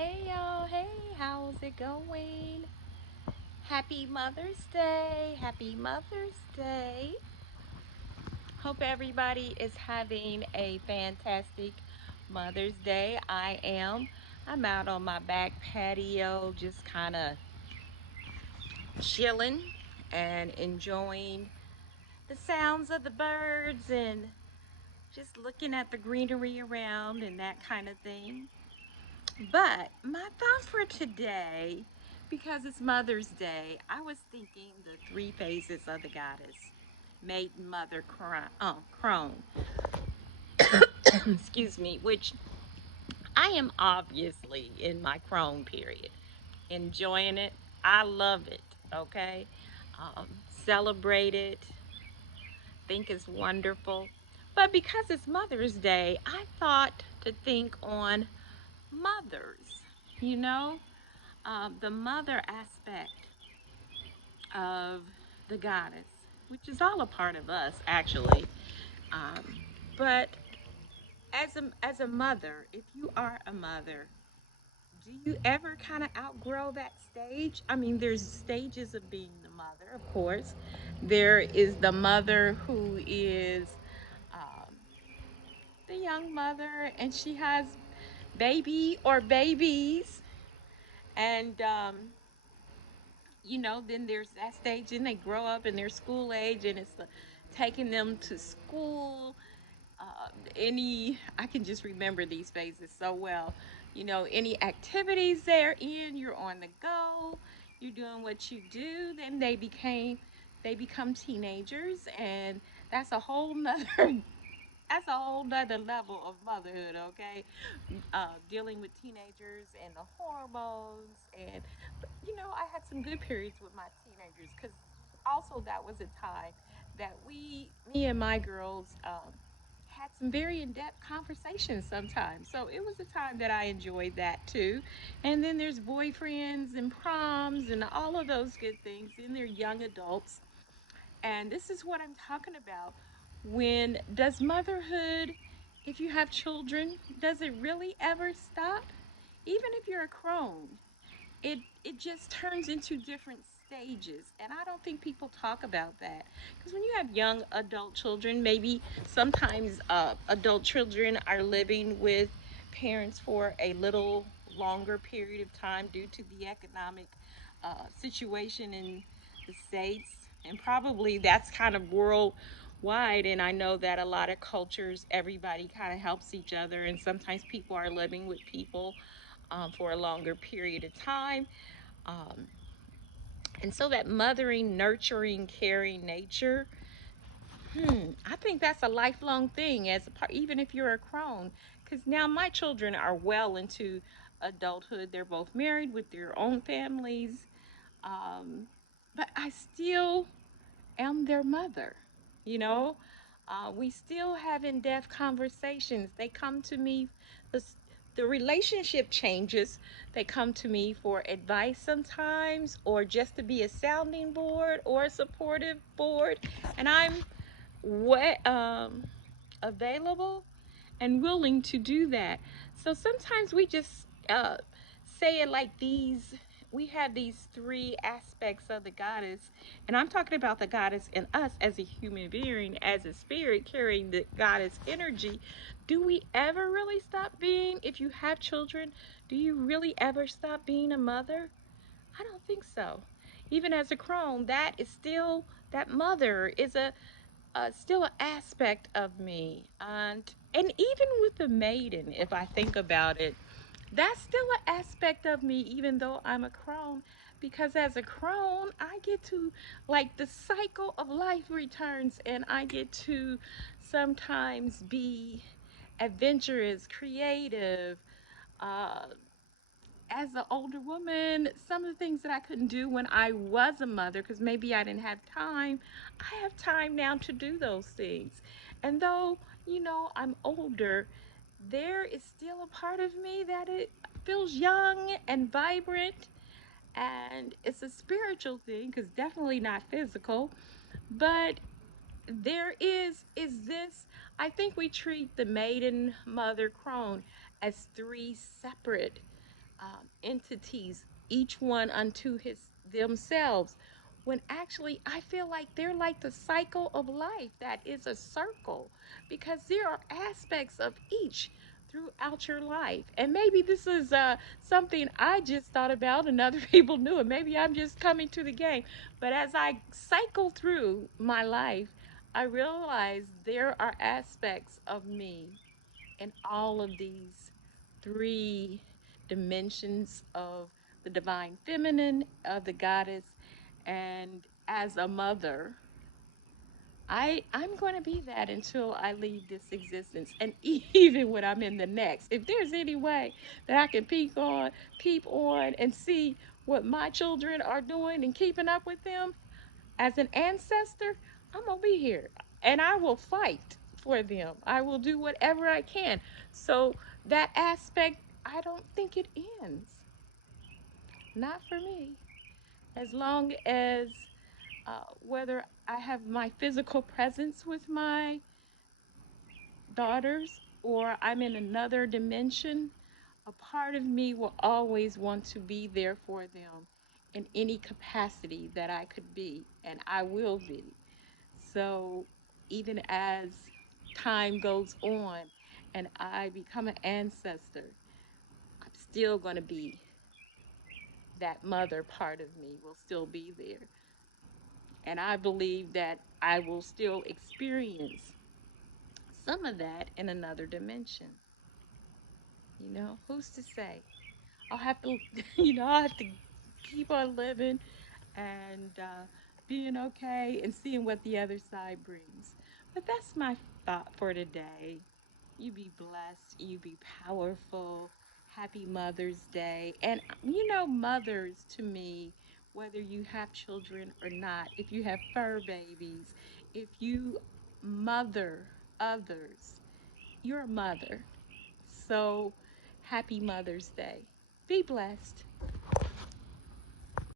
Hey y'all, hey, how's it going? Happy Mother's Day, happy Mother's Day. Hope everybody is having a fantastic Mother's Day. I am. I'm out on my back patio just kind of chilling and enjoying the sounds of the birds and just looking at the greenery around and that kind of thing. But my thoughts for today, because it's Mother's Day, I was thinking the three phases of the goddess: maiden, mother, crone. Excuse me, which I am obviously in my crone period, enjoying it. I love it. Okay, celebrate it. Think it's wonderful. But because it's Mother's Day, I thought to think on mothers. You know, the mother aspect of the goddess, which is all a part of us, actually. Um, but as a mother, if you are a mother, do you ever kind of outgrow that stage? I mean, there's stages of being the mother, of course. There is the mother who is um, the young mother, and she has baby or babies, and then there's that stage, and they grow up and they're school age, and it's taking them to school. I can just remember these phases so well. Any activities they're in, you're on the go, you're doing what you do. Then they become teenagers, and that's a whole nother that's a whole nother level of motherhood, okay? Dealing with teenagers and the hormones. And, I had some good periods with my teenagers because also that was a time that me and my girls, had some very in depth conversations sometimes. So it was a time that I enjoyed that too. And then there's boyfriends and proms and all of those good things. And they're young adults. And this is what I'm talking about. When does motherhood, if you have children, does it really ever stop? Even if you're a crone, it just turns into different stages. And I don't think people talk about that. Because when you have young adult children, maybe sometimes adult children are living with parents for a little longer period of time due to the economic situation in the States. And probably that's kind of worldwide. And I know that a lot of cultures, everybody kind of helps each other. And sometimes people are living with people for a longer period of time. Um, and so that mothering, nurturing, caring nature, I think that's a lifelong thing as a part, even if you're a crone. Because now my children are well into adulthood. They're both married with their own families. Um, but I still am their mother, you know? We still have in depth conversations. They come to me, the, the relationship changes. They come to me for advice sometimes, or just to be a sounding board or a supportive board. And I'm what available and willing to do that. So sometimes we just say it like these. We have these three aspects of the goddess, and I'm talking about the goddess in us as a human being, as a spirit carrying the goddess energy. Do we ever really stop being, if you have children, do you really ever stop being a mother? I don't think so. Even as a crone, that is still, that mother is still an aspect of me. And even with the maiden, if I think about it, that's still an aspect of me, even though I'm a crone. Because as a crone, I get to, like, the cycle of life returns, and I get to sometimes be adventurous, creative. Uh, as an older woman, some of the things that I couldn't do when I was a mother, because maybe I didn't have time, I have time now to do those things. And though, I'm older, there is still a part of me that it feels young and vibrant. And it's a spiritual thing, because definitely not physical. But there is this, I think we treat the maiden, mother, crone as three separate entities, each one unto his themselves, when actually I feel like they're like the cycle of life that is a circle, because there are aspects of each throughout your life. And maybe this is something I just thought about and other people knew it. Maybe I'm just coming to the game. But as I cycle through my life, I realize there are aspects of me in all of these three dimensions of the divine feminine, of the goddess, and as a mother, I'm going to be that until I leave this existence, and even when I'm in the next. If there's any way that I can peep on, and see what my children are doing and keeping up with them, as an ancestor, I'm going to be here and I will fight for them. I will do whatever I can. So, that aspect, I don't think it ends. Not for me. As long as whether I have my physical presence with my daughters or I'm in another dimension, a part of me will always want to be there for them in any capacity that I could be, and I will be. So even as time goes on and I become an ancestor, I'm still going to be that mother part of me will still be there. And I believe that I will still experience some of that in another dimension. Who's to say? I'll have to, I'll have to keep on living and being okay and seeing what the other side brings. But that's my thought for today. You be blessed. You be powerful. Happy Mother's Day. And mothers to me, whether you have children or not, if you have fur babies, if you mother others, you're a mother. So happy Mother's Day. Be blessed.